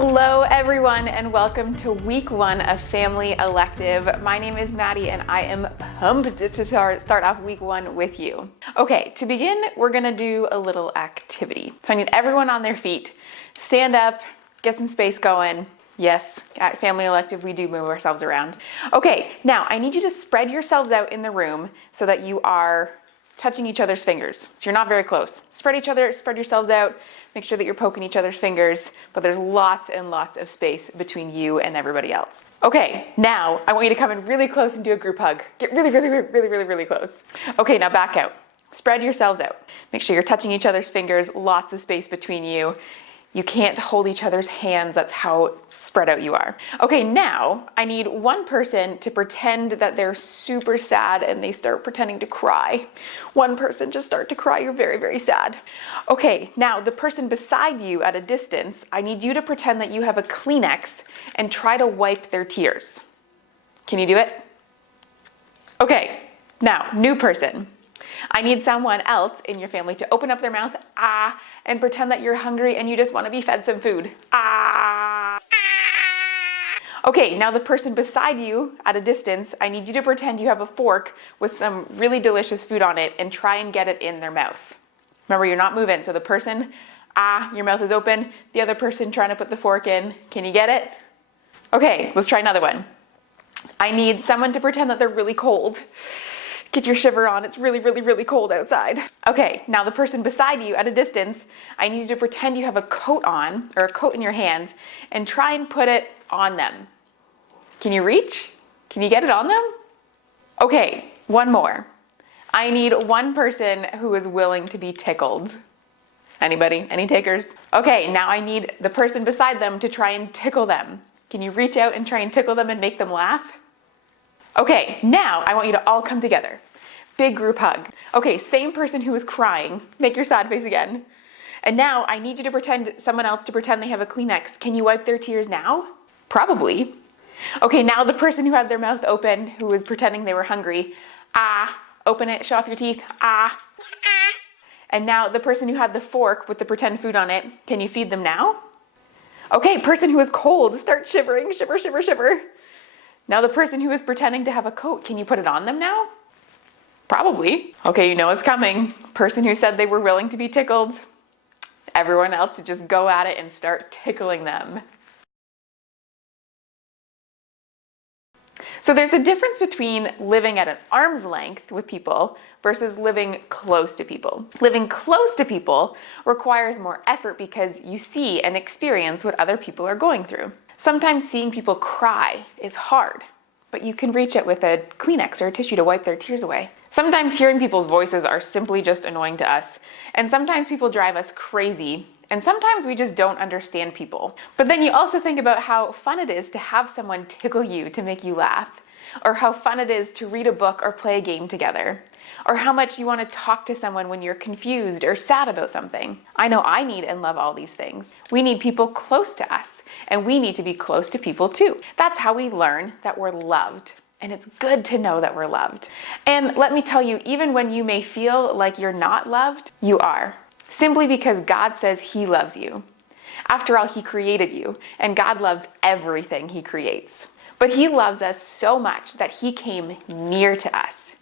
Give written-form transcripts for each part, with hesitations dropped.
Hello everyone and welcome to week 1 of Family Elective. My name is Maddie and I am pumped to start off week 1 with you. Okay, to begin, we're gonna do a little activity. So I need everyone on their feet. Stand up, get some space going. Yes, at Family Elective, we do move ourselves around. Okay, now I need you to spread yourselves out in the room so that you are touching each other's fingers. So you're not very close. Spread yourselves out. Make sure that you're poking each other's fingers, but there's lots and lots of space between you and everybody else. Okay, now I want you to come in really close and do a group hug. Get really close. Okay, now back out. Spread yourselves out. Make sure you're touching each other's fingers, lots of space between you. You can't hold each other's hands, that's how spread out you are. Okay, now I need one person to pretend that they're super sad and they start pretending to cry. One person just start to cry, you're very sad. Okay, now the person beside you at a distance, I need you to pretend that you have a Kleenex and try to wipe their tears. Can you do it? Okay, now new person. I need someone else in your family to open up their mouth, and pretend that you're hungry and you just want to be fed some food. Okay, now the person beside you at a distance, I need you to pretend you have a fork with some really delicious food on it and try and get it in their mouth. Remember, you're not moving, so the person, your mouth is open, the other person trying to put the fork in. Can you get it? Okay, let's try another one. I need someone to pretend that they're really cold. Get your shiver on, it's really cold outside. Okay, now the person beside you at a distance, I need you to pretend you have a coat on, or a coat in your hands, and try and put it on them. Can you reach? Can you get it on them? Okay, one more. I need one person who is willing to be tickled. Anybody? Any takers? Okay, now I need the person beside them to try and tickle them. Can you reach out and try and tickle them and make them laugh? Okay, now I want you to all come together. Big group hug. Okay, same person who was crying. Make your sad face again. And now I need you to pretend, someone else to pretend they have a Kleenex. Can you wipe their tears now? Probably. Okay, now the person who had their mouth open, who was pretending they were hungry. Open it, show off your teeth. And now the person who had the fork with the pretend food on it, can you feed them now? Okay, person who was cold, start shivering, shiver. Now the person who is pretending to have a coat, can you put it on them now? Probably. Okay, you know it's coming. Person who said they were willing to be tickled. Everyone else to just go at it and start tickling them. So there's a difference between living at an arm's length with people versus living close to people. Living close to people requires more effort because you see and experience what other people are going through. Sometimes seeing people cry is hard, but you can reach out with a Kleenex or a tissue to wipe their tears away. Sometimes hearing people's voices are simply just annoying to us, and sometimes people drive us crazy, and sometimes we just don't understand people. But then you also think about how fun it is to have someone tickle you to make you laugh, or how fun it is to read a book or play a game together, or how much you want to talk to someone when you're confused or sad about something. I know I need and love all these things. We need people close to us, and we need to be close to people too. That's how we learn that we're loved. And it's good to know that we're loved. And let me tell you, even when you may feel like you're not loved, you are. Simply because God says He loves you. After all, He created you, and God loves everything He creates. But He loves us so much that He came near to us.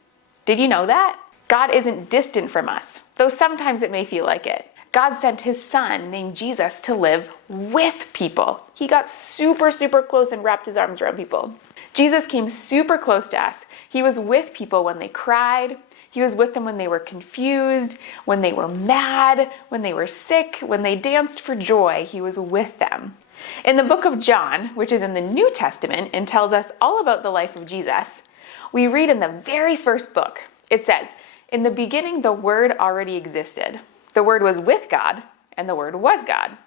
Did you know that? God isn't distant from us, though sometimes it may feel like it. God sent His Son, named Jesus, to live with people. He got super close and wrapped His arms around people. Jesus came super close to us. He was with people when they cried. He was with them when they were confused, when they were mad, when they were sick, when they danced for joy. He was with them. In the book of John, which is in the New Testament and tells us all about the life of Jesus, we read in the very first book, it says, "In the beginning, the Word already existed. The Word was with God, and the Word was God."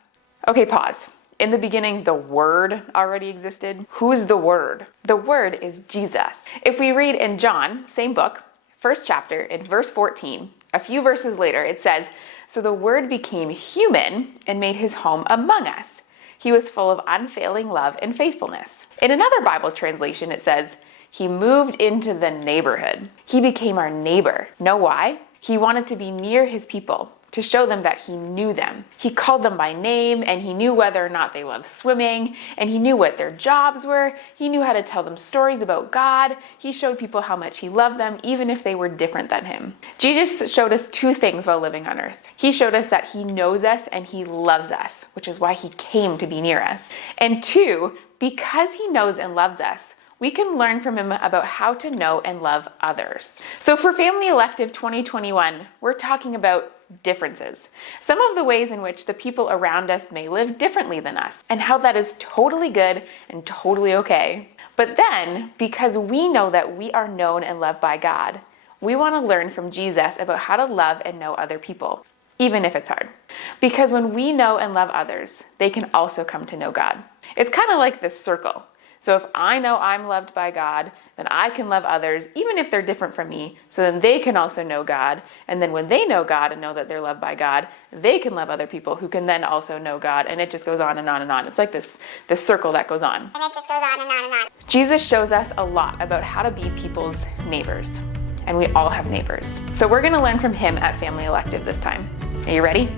Okay, pause. In the beginning, the Word already existed. Who's the Word? The Word is Jesus. If we read in John, same book, first chapter, in verse 14, a few verses later, it says, "So the Word became human and made His home among us. He was full of unfailing love and faithfulness." In another Bible translation, it says, "He moved into the neighborhood." He became our neighbor. Know why? He wanted to be near His people. to show them that he knew them. He called them by name, and he knew whether or not they loved swimming, and he knew what their jobs were. He knew how to tell them stories about God. He showed people how much he loved them, even if they were different than him. Jesus showed us two things while living on earth. He showed us that he knows us and he loves us, which is why he came to be near us. And two, because he knows and loves us, we can learn from him about how to know and love others. So for Family Elective 2021, we're talking about differences. Some of the ways in which the people around us may live differently than us, and how that is totally good and totally okay. But then, because we know that we are known and loved by God, we want to learn from Jesus about how to love and know other people, even if it's hard. Because when we know and love others, they can also come to know God. It's kind of like this circle. So if I know I'm loved by God, then I can love others, even if they're different from me, so then they can also know God. And then when they know God and know that they're loved by God, they can love other people who can then also know God. And it just goes on and on and on. It's like this circle that goes on. And it just goes on and on and on. Jesus shows us a lot about how to be people's neighbors. And we all have neighbors. So we're going to learn from him at Family Elective this time. Are you ready?